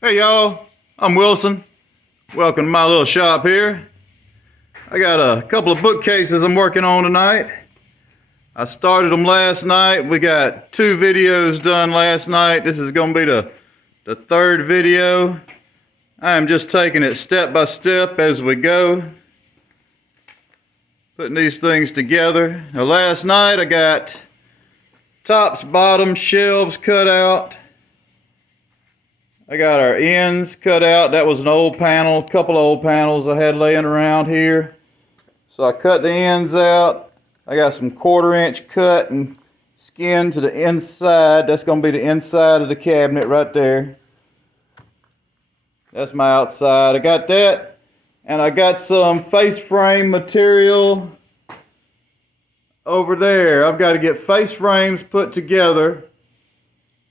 Hey y'all, I'm Wilson. Welcome to my little shop here. I got a couple of bookcases I'm working on tonight. I started them last night. We got 2 videos done last night. This is going to be the third video. I am just taking it step by step as we go, putting these things together. Now, last night I got tops, bottoms, shelves cut out. I got our ends cut out. That was an old panel, a couple of old panels I had laying around here. So I cut the ends out. I got some 1/4 inch cut and skin to the inside. That's going to be the inside of the cabinet right there. That's my outside. I got that. And I got some face frame material over there. I've got to get face frames put together.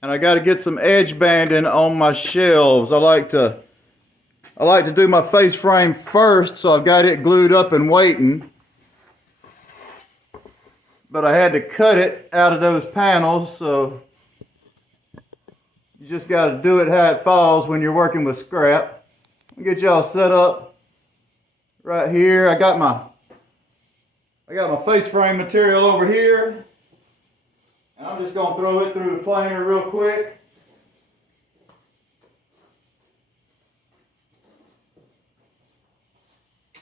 And I got to get some edge banding on my shelves. I like to do my face frame first, so I've got it glued up and waiting. But I had to cut it out of those panels, so you just got to do it how it falls when you're working with scrap. I'll get y'all set up right here. I got my face frame material over here. And I'm just going to throw it through the planer real quick.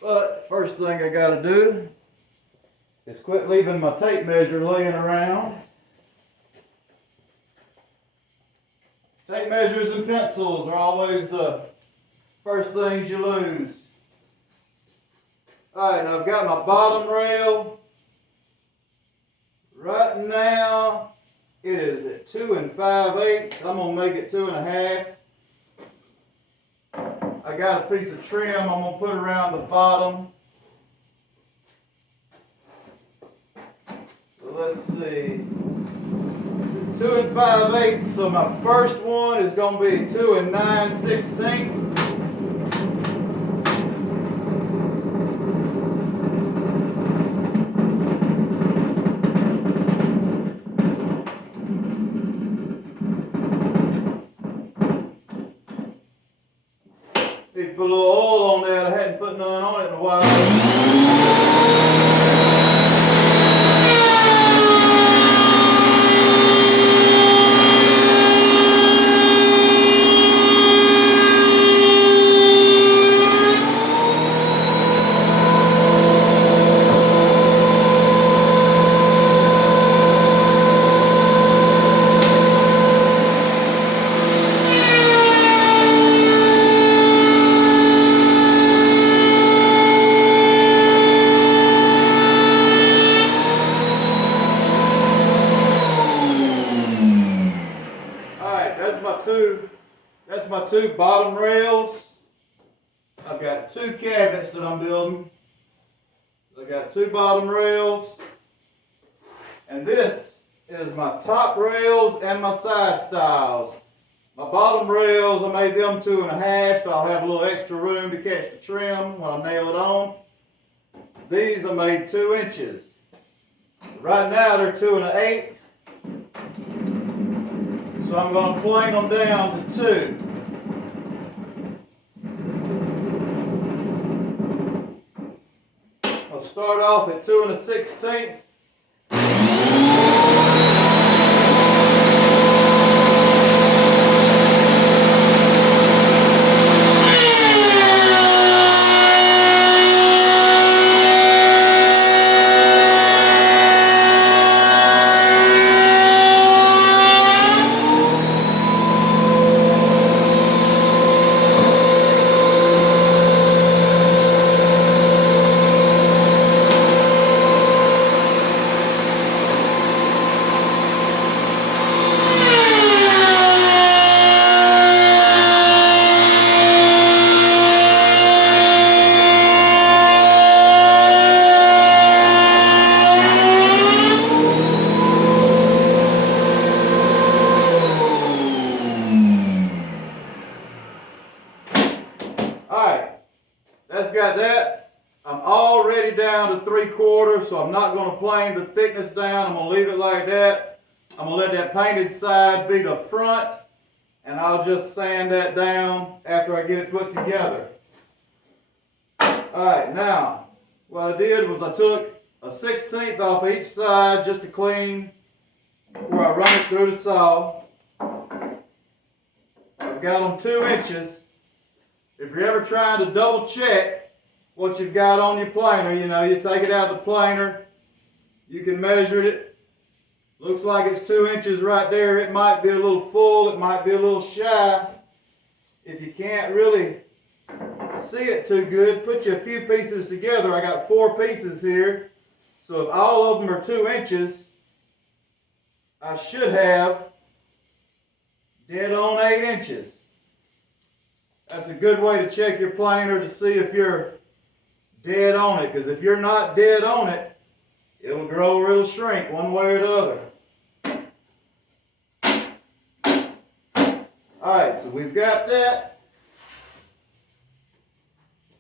But first thing I got to do is quit leaving my tape measure laying around. Tape measures and pencils are always the first things you lose. Alright, now I've got my bottom rail. Right now, it is at 2 5/8. I'm going to make it 2 1/2. I got a piece of trim I'm going to put around the bottom. So let's see. It's at 2 5/8. So my first one is going to be 2 9/16. Need to put a little oil on that. I hadn't put none on it in a while. That's my two bottom rails. I've got 2 cabinets that I'm building. I got 2 bottom rails. And this is my top rails and my side stiles. My bottom rails, I made them 2 1/2, so I'll have a little extra room to catch the trim when I nail it on. These I made 2 inches. Right now they're 2 1/8. So I'm going to plane them down to 2. I'll start off at 2 1/16. That's got that. I'm already down to 3/4, so I'm not going to plane the thickness down. I'm going to leave it like that. I'm going to let that painted side be the front, and I'll just sand that down after I get it put together. Alright, now, what I did was I took a 1/16 off each side just to clean where I run it through the saw. I've got them 2 inches. If you're ever trying to double check what you've got on your planer, you know, you take it out of the planer, you can measure it. Looks like it's 2 inches right there. It might be a little full, it might be a little shy. If you can't really see it too good, put you a few pieces together. I got 4 pieces here. So if all of them are 2 inches, I should have dead on 8 inches. That's a good way to check your planer to see if you're dead on it. Because if you're not dead on it, it'll grow or it'll shrink one way or the other. Alright, so we've got that.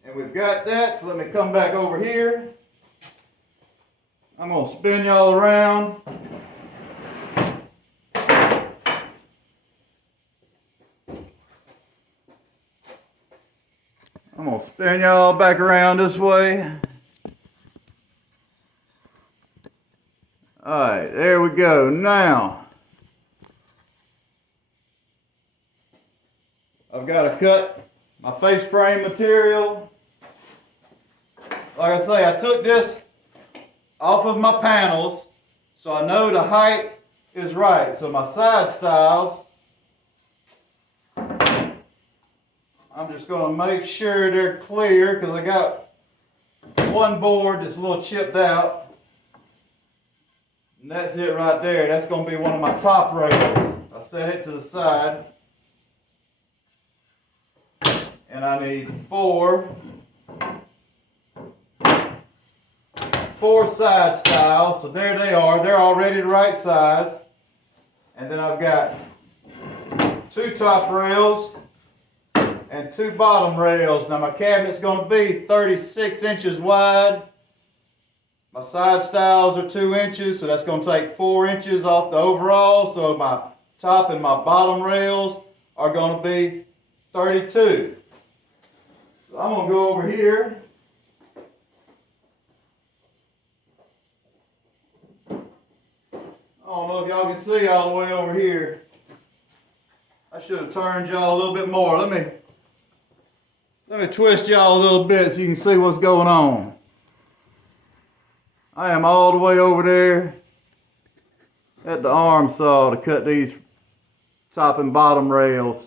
And we've got that, so let me come back over here. I'm going to spin y'all around. I'm going to spin y'all back around this way. Alright, there we go. Now, I've got to cut my face frame material. Like I say, I took this off of my panels, so I know the height is right. So my side stiles, I'm just going to make sure they're clear because I got one board that's a little chipped out. And that's it right there. That's going to be one of my top rails. I set it to the side. And I need four side stiles. So there they are. They're already the right size. And then I've got 2 top rails and 2 bottom rails. Now my cabinet's going to be 36 inches wide. My side stiles are 2 inches, so that's going to take 4 inches off the overall. So my top and my bottom rails are going to be 32. So I'm going to go over here. I don't know if y'all can see all the way over here. I should have turned y'all a little bit more. Let me twist y'all a little bit so you can see what's going on. I am all the way over there at the arm saw to cut these top and bottom rails.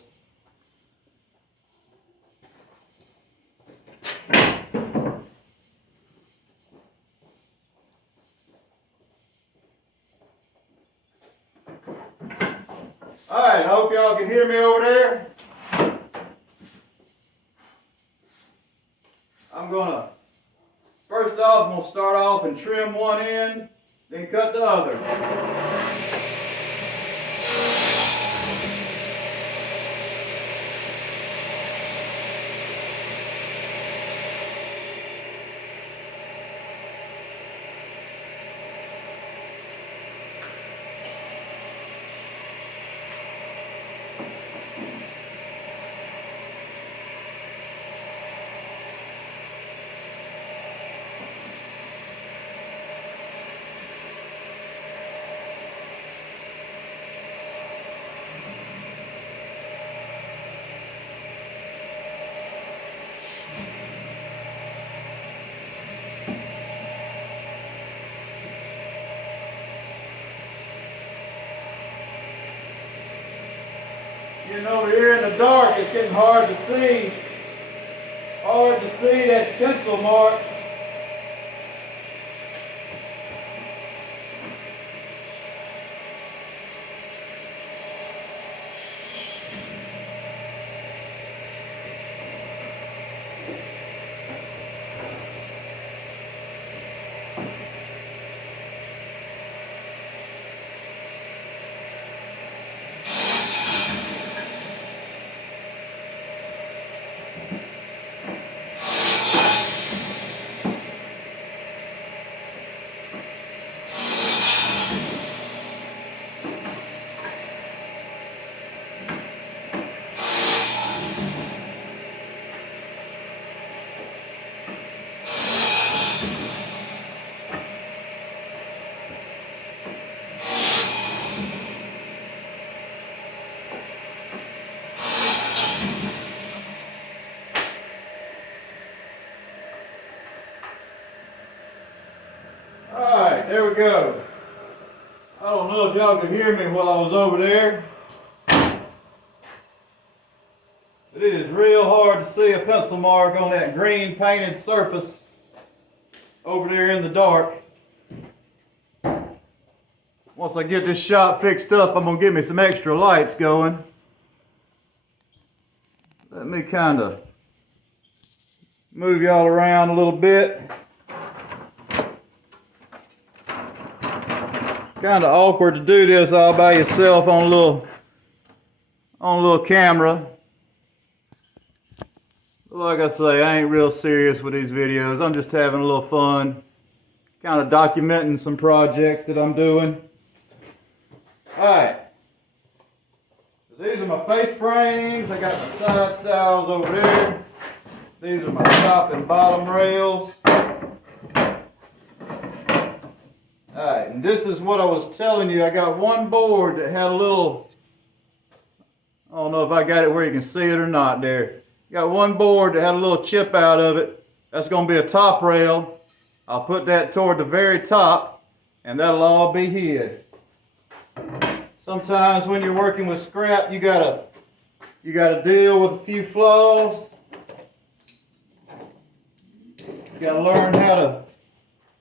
Alright, I hope y'all can hear me over there. First off, I'm going to start off and trim one end, then cut the other. Getting over here in the dark, it's getting hard to see. Hard to see that pencil mark. there we go. I don't know if y'all could hear me while I was over there, but it is real hard to see a pencil mark on that green painted surface over there in the dark. Once I get this shop fixed up, I'm gonna get me some extra lights going. Let me kind of move y'all around a little bit. Kind of awkward to do this all by yourself on a little camera. Like I say, I ain't real serious with these videos. I'm just having a little fun, kind of documenting some projects that I'm doing. Alright, so these are my face frames. I got my side stiles over there. These are my top and bottom rails. Alright, and this is what I was telling you. I got one board that had a little, I don't know if I got it where you can see it or not there. Got one board that had a little chip out of it. That's going to be a top rail. I'll put that toward the very top, and that'll all be hid. Sometimes when you're working with scrap, you gotta deal with a few flaws. You gotta learn how to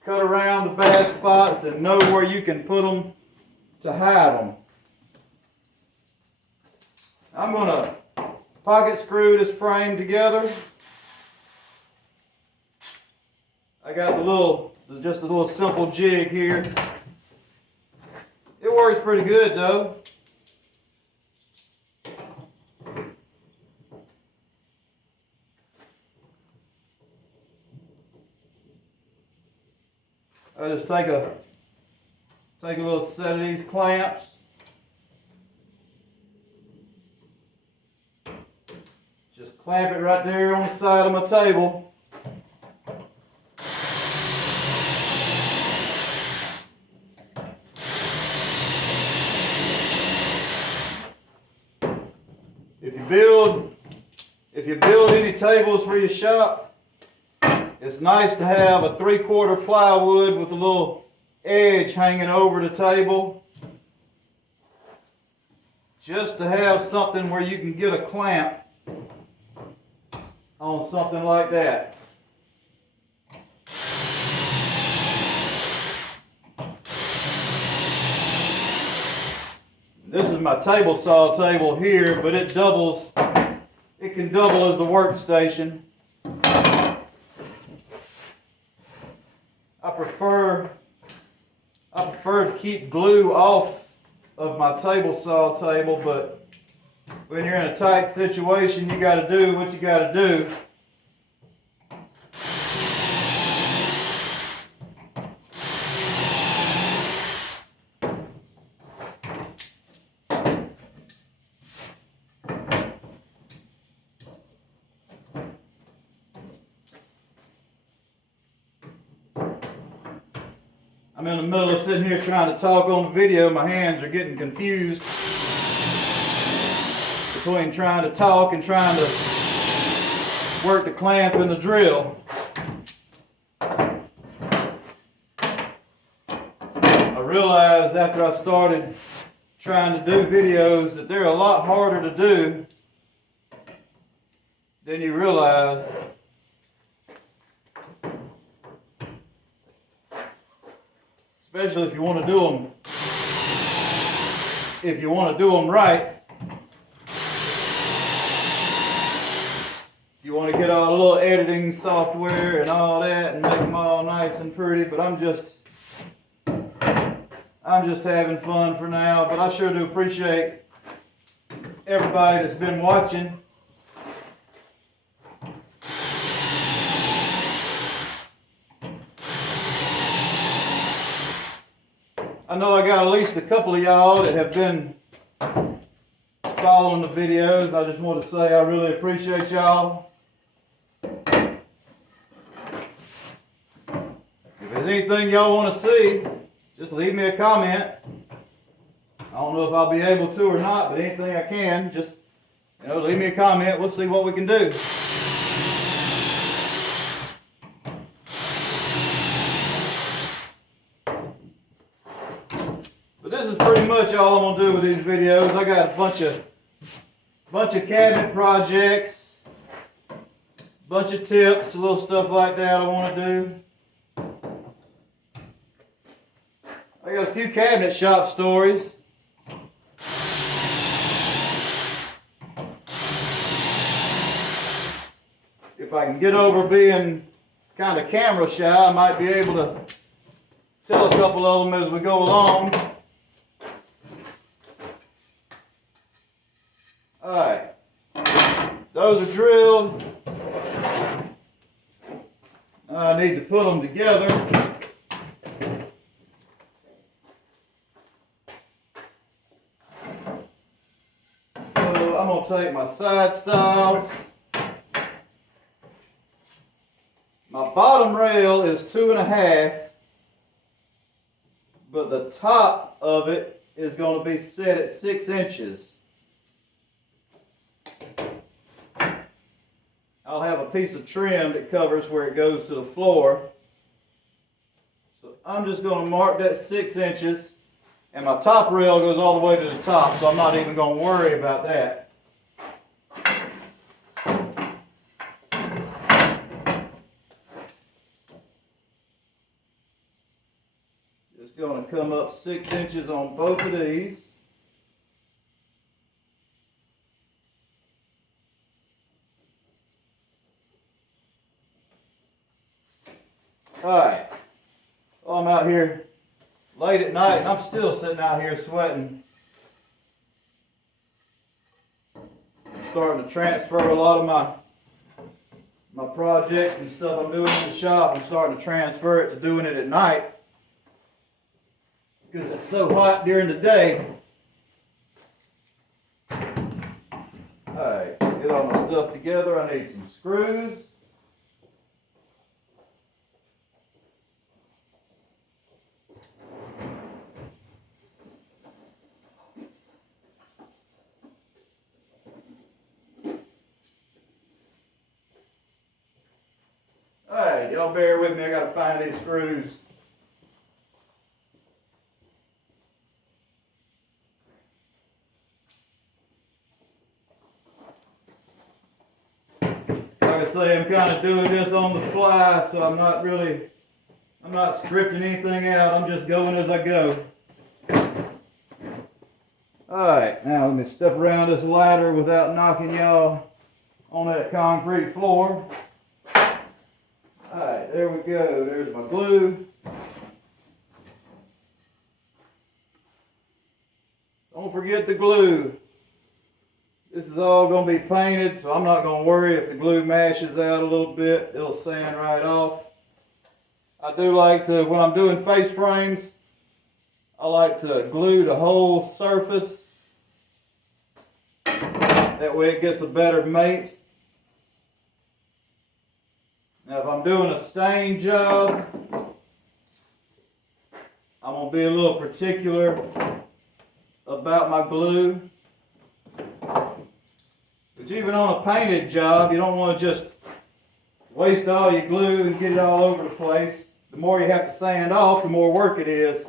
cut around the bad spots and know where you can put them to hide them. I'm gonna pocket screw this frame together. I got just a little simple jig here. It works pretty good though. I just take a little set of these clamps. Just clamp it right there on the side of my table. If you build any tables for your shop, it's nice to have a 3/4 plywood with a little edge hanging over the table. Just to have something where you can get a clamp on something like that. This is my table saw table here, but it can double as a workstation. I prefer to keep glue off of my table saw table, but when you're in a tight situation, you got to do what you got to do. I'm in the middle of sitting here trying to talk on the video. My hands are getting confused between trying to talk and trying to work the clamp and the drill. I realized after I started trying to do videos that they're a lot harder to do than you realize. Especially if you want to do them right. You want to get all the little editing software and all that and make them all nice and pretty, but I'm just having fun for now. But I sure do appreciate everybody that's been watching. I know I got at least a couple of y'all that have been following the videos. I just want to say I really appreciate y'all. If there's anything y'all want to see, just leave me a comment. I don't know if I'll be able to or not, but anything I can, just leave me a comment. We'll see what we can do. all I'm gonna do with these videos. I got a bunch of cabinet projects, bunch of tips, little stuff like that I want to do. I got a few cabinet shop stories. If I can get over being kind of camera shy, I might be able to tell a couple of them as we go along. Alright, those are drilled. I need to put them together. So I'm going to take my side stiles. My bottom rail is 2.5, but the top of it is going to be set at 6 inches. I'll have a piece of trim that covers where it goes to the floor. So I'm just going to mark that 6 inches, and my top rail goes all the way to the top, so I'm not even going to worry about that. Just going to come up 6 inches on both of these. Alright, well, I'm out here late at night and I'm still sitting out here sweating. I'm starting to transfer a lot of my projects and stuff I'm doing in the shop. I'm starting to transfer it to doing it at night because it's so hot during the day. Alright, get all my stuff together. I need some screws. Alright, y'all bear with me, I gotta find these screws. Like I say, I'm kind of doing this on the fly, so I'm not scripting anything out, I'm just going as I go. Alright, now let me step around this ladder without knocking y'all on that concrete floor. Alright, there we go. There's my glue. Don't forget the glue. This is all going to be painted, so I'm not going to worry if the glue mashes out a little bit. It'll sand right off. I do like to, when I'm doing face frames, I like to glue the whole surface. That way it gets a better mate. Now if I'm doing a stain job, I'm going to be a little particular about my glue. But even on a painted job, you don't want to just waste all your glue and get it all over the place. The more you have to sand off, the more work it is.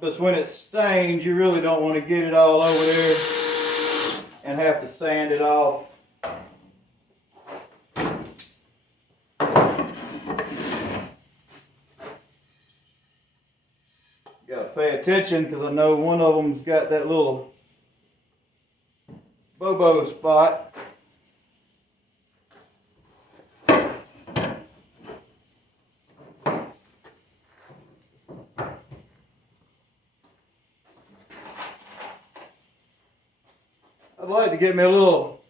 But when it's stained, you really don't want to get it all over there and have to sand it off. Got to pay attention because I know one of them's got that little bobo spot. I'd like to get me a little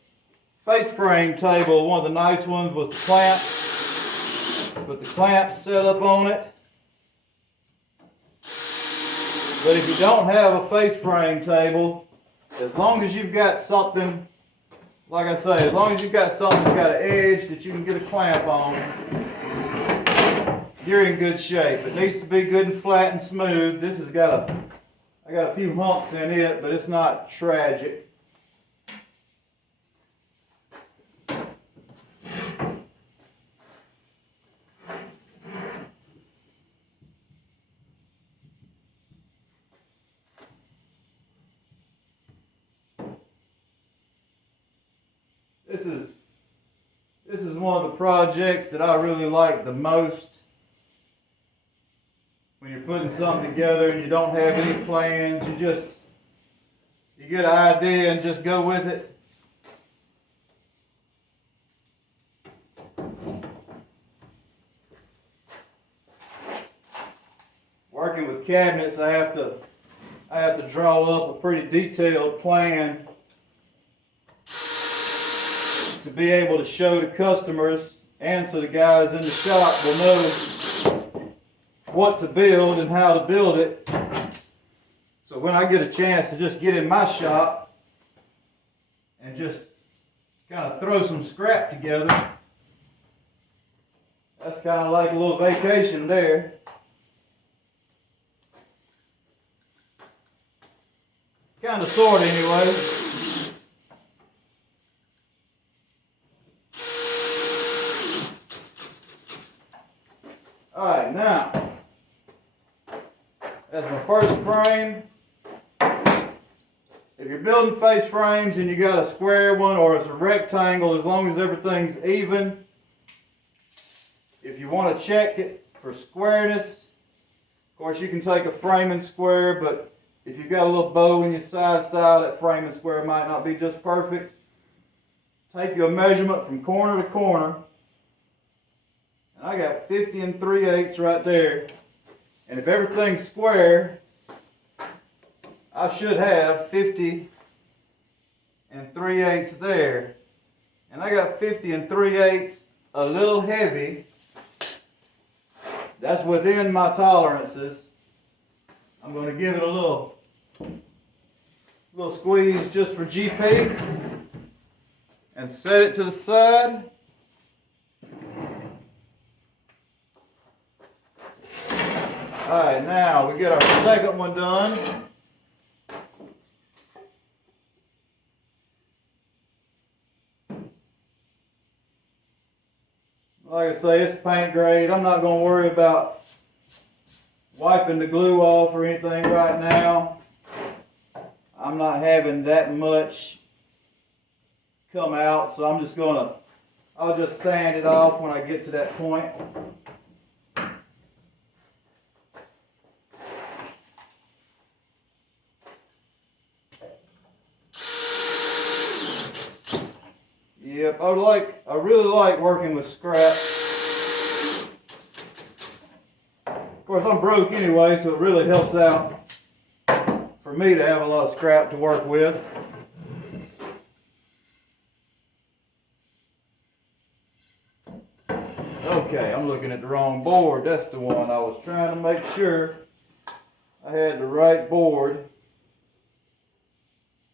face frame table, one of the nice ones with the clamps. Put the clamps set up on it. But if you don't have a face frame table, as long as you've got something, like I say, as long as you've got something that's got an edge that you can get a clamp on, you're in good shape. It needs to be good and flat and smooth. This has got I got a few humps in it, but it's not tragic. This is one of the projects that I really like the most. When you're putting something together and you don't have any plans, you get an idea and just go with it. Working with cabinets, I have to draw up a pretty detailed plan to be able to show the customers, and so the guys in the shop will know what to build and how to build it. So when I get a chance to just get in my shop and just kind of throw some scrap together, that's kind of like a little vacation there. Kind of, sort of, anyway. Alright, now, that's my first frame. If you're building face frames and you got a square one or it's a rectangle, as long as everything's even, if you want to check it for squareness, of course you can take a framing square, but if you've got a little bow in your side style, that framing square might not be just perfect. Take your measurement from corner to corner. And I got 50 3/8 right there. And if everything's square, I should have 50 3/8 there. And I got 50 3/8 a little heavy. That's within my tolerances. I'm going to give it a little squeeze just for GP and set it to the side. Alright, now we get our second one done. Like I say, it's paint grade. I'm not going to worry about wiping the glue off or anything right now. I'm not having that much come out, so I'll just sand it off when I get to that point. Yep, I really like working with scrap. Of course, I'm broke anyway, so it really helps out for me to have a lot of scrap to work with. Okay, I'm looking at the wrong board. That's the one. I was trying to make sure I had the right board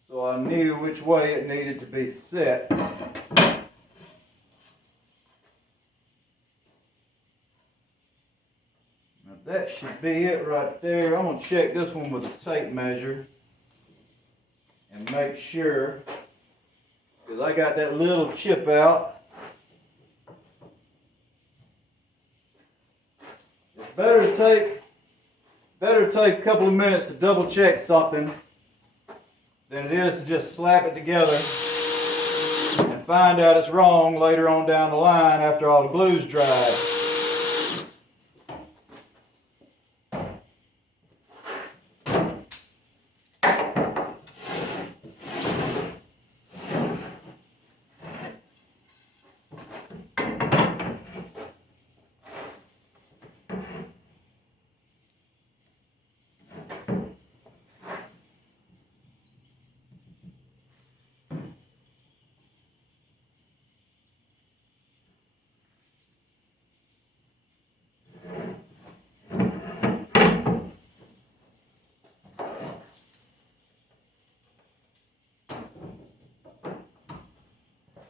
so I knew which way it needed to be set. That should be it right there. I'm going to check this one with a tape measure and make sure, because I got that little chip out. It's better to take a couple of minutes to double check something than it is to just slap it together and find out it's wrong later on down the line after all the glue's dried.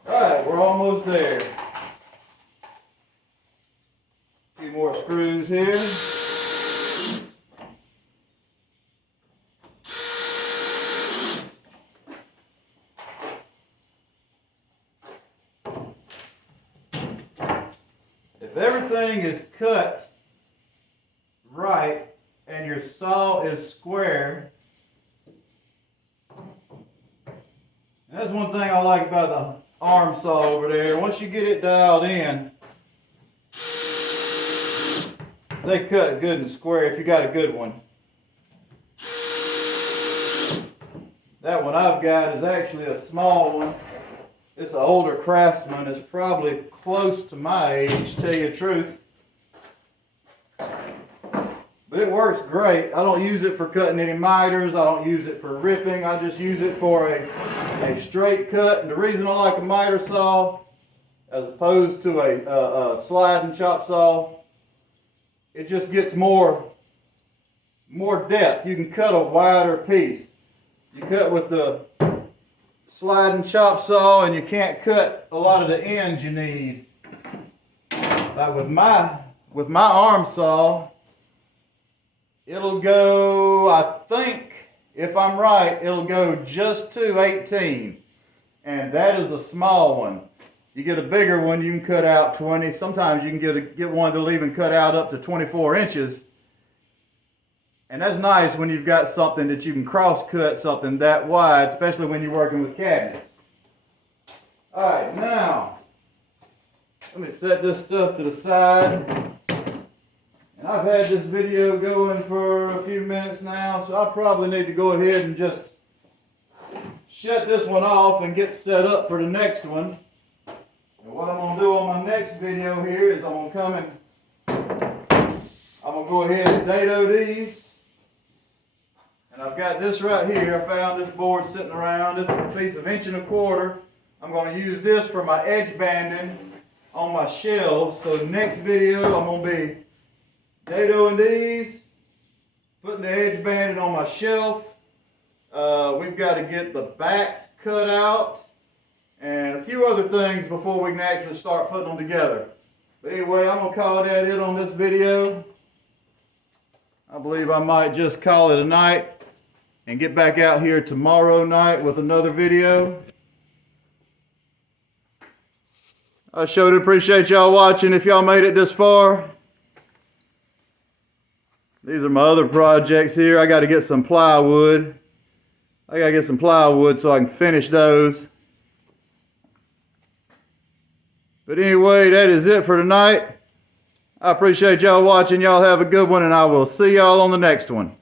Alright, we're almost there. A few more screws here. If everything is cut right and your saw is square, that's one thing I like about arm saw over there. Once you get it dialed in, they cut it good and square if you got a good one. That one I've got is actually a small one. It's an older Craftsman. It's probably close to my age, to tell you the truth. But it works great. I don't use it for cutting any miters. I don't use it for ripping. I just use it for a straight cut. And the reason I like a miter saw as opposed to a sliding chop saw, it just gets more depth. You can cut a wider piece. You cut with the sliding chop saw and you can't cut a lot of the ends you need. Like with my arm saw, it'll go, I think, if I'm right, it'll go just to 18. And that is a small one. You get a bigger one, you can cut out 20. Sometimes you can get one that'll even cut out up to 24 inches. And that's nice when you've got something that you can cross-cut something that wide, especially when you're working with cabinets. Alright, now, let me set this stuff to the side. And I've had this video going for a few minutes now, so I probably need to go ahead and just shut this one off and get set up for the next one. And what I'm going to do on my next video here is I'm going to go ahead and dado these. And I've got this right here. I found this board sitting around. This is a piece of 1.25 inches. I'm going to use this for my edge banding on my shelves. So the next video I'm going to be dadoing these, putting the edge banding on my shelf. We've got to get the backs cut out and a few other things before we can actually start putting them together. But anyway, I'm going to call that it on this video. I believe I might just call it a night and get back out here tomorrow night with another video. I sure do appreciate y'all watching if y'all made it this far. These are my other projects here. I got to get some plywood. I got to get some plywood so I can finish those. But anyway, that is it for tonight. I appreciate y'all watching. Y'all have a good one, and I will see y'all on the next one.